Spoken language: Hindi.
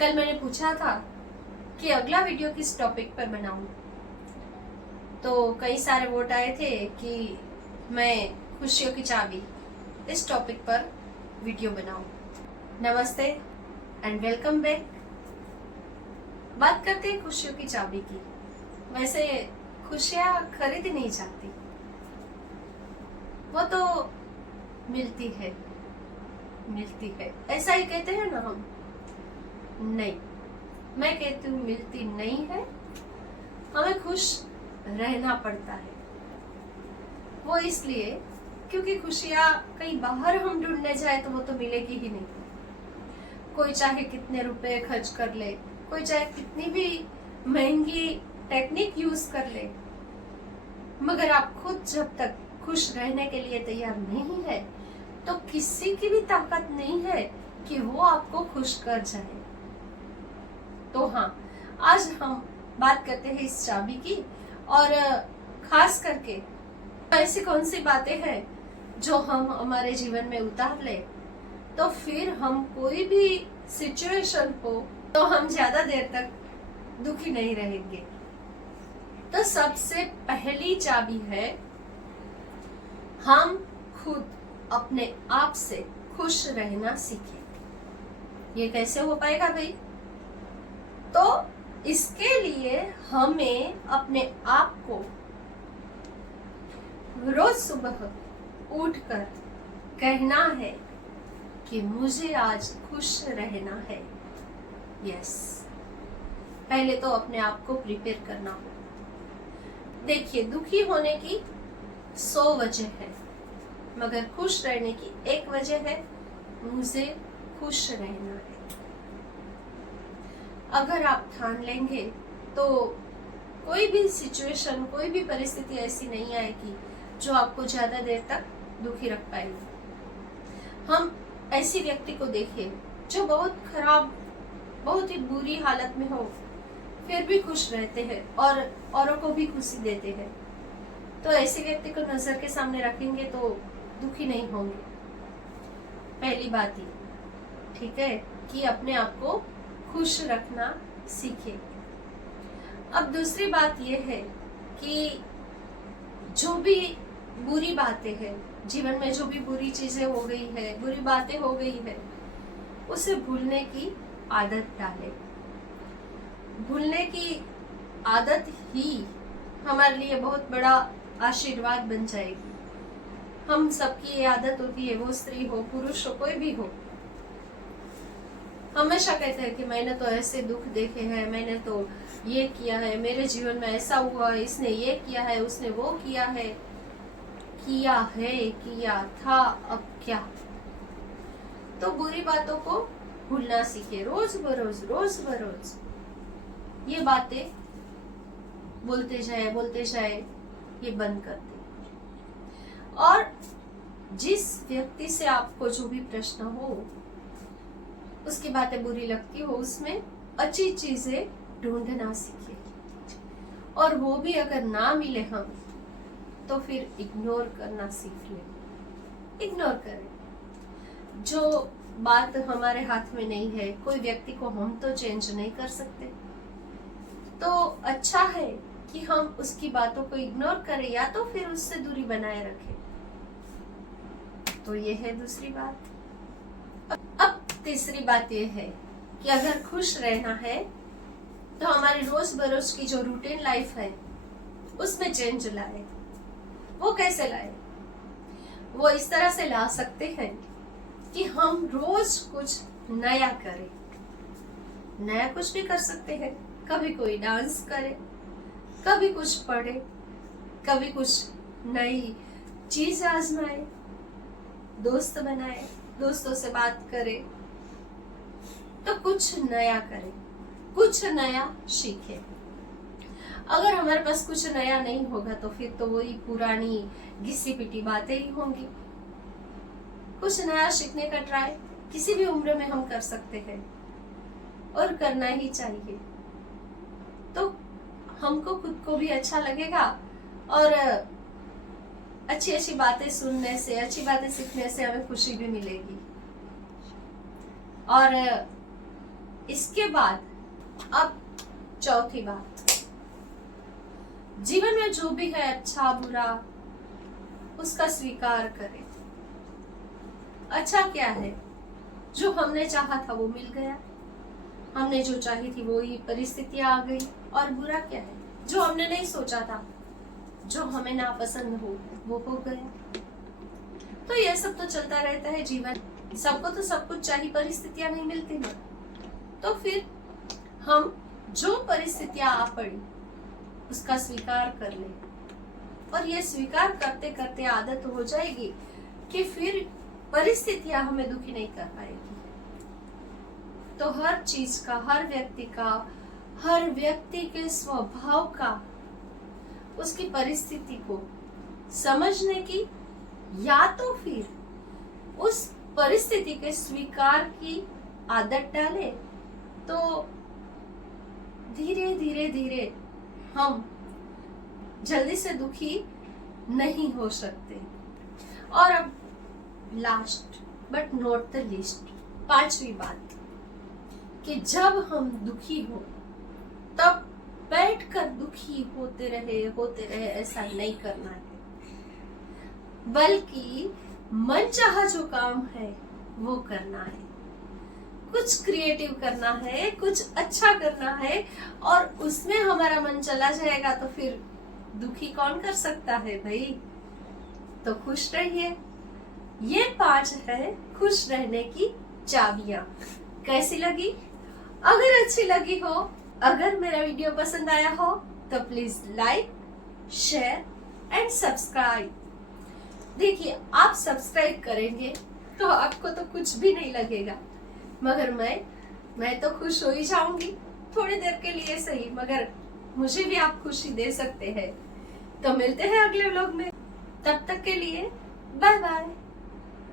कल मैंने पूछा था कि अगला वीडियो किस टॉपिक पर बनाऊं, तो कई सारे वोट आए थे कि मैं खुशियों की चाबी इस टॉपिक पर वीडियो बनाऊं। नमस्ते एंड वेलकम बैक। बात करते हैं खुशियों की चाबी की। वैसे खुशियां खरीदी नहीं जाती, वो तो मिलती है ऐसा ही कहते हैं ना हम। नहीं, मैं कहती हूँ मिलती नहीं है, हमें खुश रहना पड़ता है। वो इसलिए क्योंकि खुशियाँ कहीं बाहर हम ढूंढने जाए तो वो तो मिलेगी ही नहीं। कोई चाहे कितने रुपए खर्च कर ले, कोई चाहे कितनी भी महंगी टेक्निक यूज कर ले, मगर आप खुद जब तक खुश रहने के लिए तैयार नहीं है तो किसी की भी ताकत नहीं है कि वो आपको खुश कर जाए। तो हाँ, आज हम बात करते हैं इस चाबी की, और खास करके ऐसी कौन सी बातें हैं जो हम हमारे जीवन में उतार ले तो फिर हम कोई भी सिचुएशन हो तो हम ज्यादा देर तक दुखी नहीं रहेंगे। तो सबसे पहली चाबी है, हम खुद अपने आप से खुश रहना सीखें। ये कैसे हो पाएगा भाई? तो इसके लिए हमें अपने आप को रोज सुबह उठकर कहना है कि मुझे आज खुश रहना है। यस, पहले तो अपने आप को प्रिपेयर करना हो। देखिए, दुखी होने की 100 वजह है, मगर खुश रहने की एक वजह है, मुझे खुश रहना है। अगर आप ठान लेंगे तो कोई भी सिचुएशन, कोई भी परिस्थिति ऐसी नहीं आएगी जो आपको ज्यादा देर तक दुखी रख पाएगी। हम ऐसी व्यक्ति को देखें जो बहुत खराब, बहुत ही बुरी हालत में हो, फिर भी खुश रहते हैं और औरों को भी खुशी देते हैं। तो ऐसे व्यक्ति को नजर के सामने रखेंगे तो दुखी नहीं होंगे। पहली बात ही ठीक है कि अपने आप को खुश रखना सीखे। अब दूसरी बात यह है कि जो भी बुरी बातें हैं जीवन में, जो भी बुरी चीजें हो गई है, बुरी बातें हो गई है, उसे भूलने की आदत डालें। भूलने की आदत ही हमारे लिए बहुत बड़ा आशीर्वाद बन जाएगी। हम सबकी ये आदत होती है, वो स्त्री हो, पुरुष हो, कोई भी हो, हमेशा कहते हैं कि मैंने तो ऐसे दुख देखे हैं, मैंने तो ये किया है, मेरे जीवन में ऐसा हुआ है, इसने ये किया है, उसने वो किया है, किया था, अब क्या। तो बुरी बातों को भूलना सीखे। रोज बरोज ये बातें बोलते जाए ये बंद कर दे। और जिस व्यक्ति से आपको जो भी प्रश्न हो, उसकी बातें बुरी लगती हो, उसमें अच्छी चीजें ढूंढना सीखे। और वो भी अगर ना मिले हम तो फिर इग्नोर करना सीख ले। इग्नोर करें। जो बात हमारे हाथ में नहीं है, कोई व्यक्ति को हम तो चेंज नहीं कर सकते, तो अच्छा है कि हम उसकी बातों को इग्नोर करें या तो फिर उससे दूरी बनाए रखें। तो ये है दूसरी बात। अब तीसरी बात यह है कि अगर खुश रहना है तो हमारी रोज बरोज की जो रूटीन लाइफ है उसमें चेंज लाए। वो कैसे लाए? वो इस तरह से ला सकते हैं कि हम रोज कुछ नया करें। नया कुछ भी कर सकते हैं। कभी कोई डांस करे, कभी कुछ पढ़े, कभी कुछ नई चीज आजमाए, दोस्त बनाए, दोस्तों से बात करे, तो कुछ नया करें, कुछ नया सीखे। अगर हमारे पास कुछ नया नहीं होगा तो फिर तो वही पुरानी घिसी पिटी बातें ही होंगी। कुछ नया सीखने का ट्राई किसी भी उम्र में हम कर सकते हैं और करना ही चाहिए। तो हमको खुद को भी अच्छा लगेगा और अच्छी अच्छी बातें सुनने से, अच्छी बातें सीखने से हमें खुशी भी मिलेगी। और इसके बाद अब चौथी बात, जीवन में जो भी है अच्छा बुरा उसका स्वीकार करें। अच्छा क्या है? जो हमने चाहा था वो मिल गया, हमने जो चाही थी वो ही परिस्थितियां आ गई। और बुरा क्या है? जो हमने नहीं सोचा था, जो हमें नापसंद हो वो हो गया। तो यह सब तो चलता रहता है जीवन, सबको तो सब कुछ चाहिए, परिस्थितियां नहीं मिलती ना। तो फिर हम जो परिस्थितियां आ पड़ी उसका स्वीकार कर ले, और ये स्वीकार करते करते आदत हो जाएगी कि फिर परिस्थितियां हमें दुखी नहीं कर पाएगी। तो हर चीज का, हर व्यक्ति का, हर व्यक्ति के स्वभाव का, उसकी परिस्थिति को समझने की या तो फिर उस परिस्थिति के स्वीकार की आदत डाले, तो धीरे धीरे धीरे हम जल्दी से दुखी नहीं हो सकते। और अब last but not the least, पांचवी बात, कि जब हम दुखी हो तब बैठकर दुखी होते रहे ऐसा नहीं करना है, बल्कि मनचाहा जो काम है वो करना है। कुछ क्रिएटिव करना है, कुछ अच्छा करना है, और उसमें हमारा मन चला जाएगा तो फिर दुखी कौन कर सकता है भाई। तो खुश रहिए। ये 5 है खुश रहने की चाबियां। कैसी लगी? अगर अच्छी लगी हो, अगर मेरा वीडियो पसंद आया हो तो please like, share and subscribe. देखिए, आप सब्सक्राइब करेंगे तो आपको तो कुछ भी नहीं लगेगा, मगर मैं तो खुश हो ही जाऊंगी, थोड़ी देर के लिए सही, मगर मुझे भी आप खुशी दे सकते हैं। तो मिलते हैं अगले व्लॉग में, तब तक के लिए बाय बाय।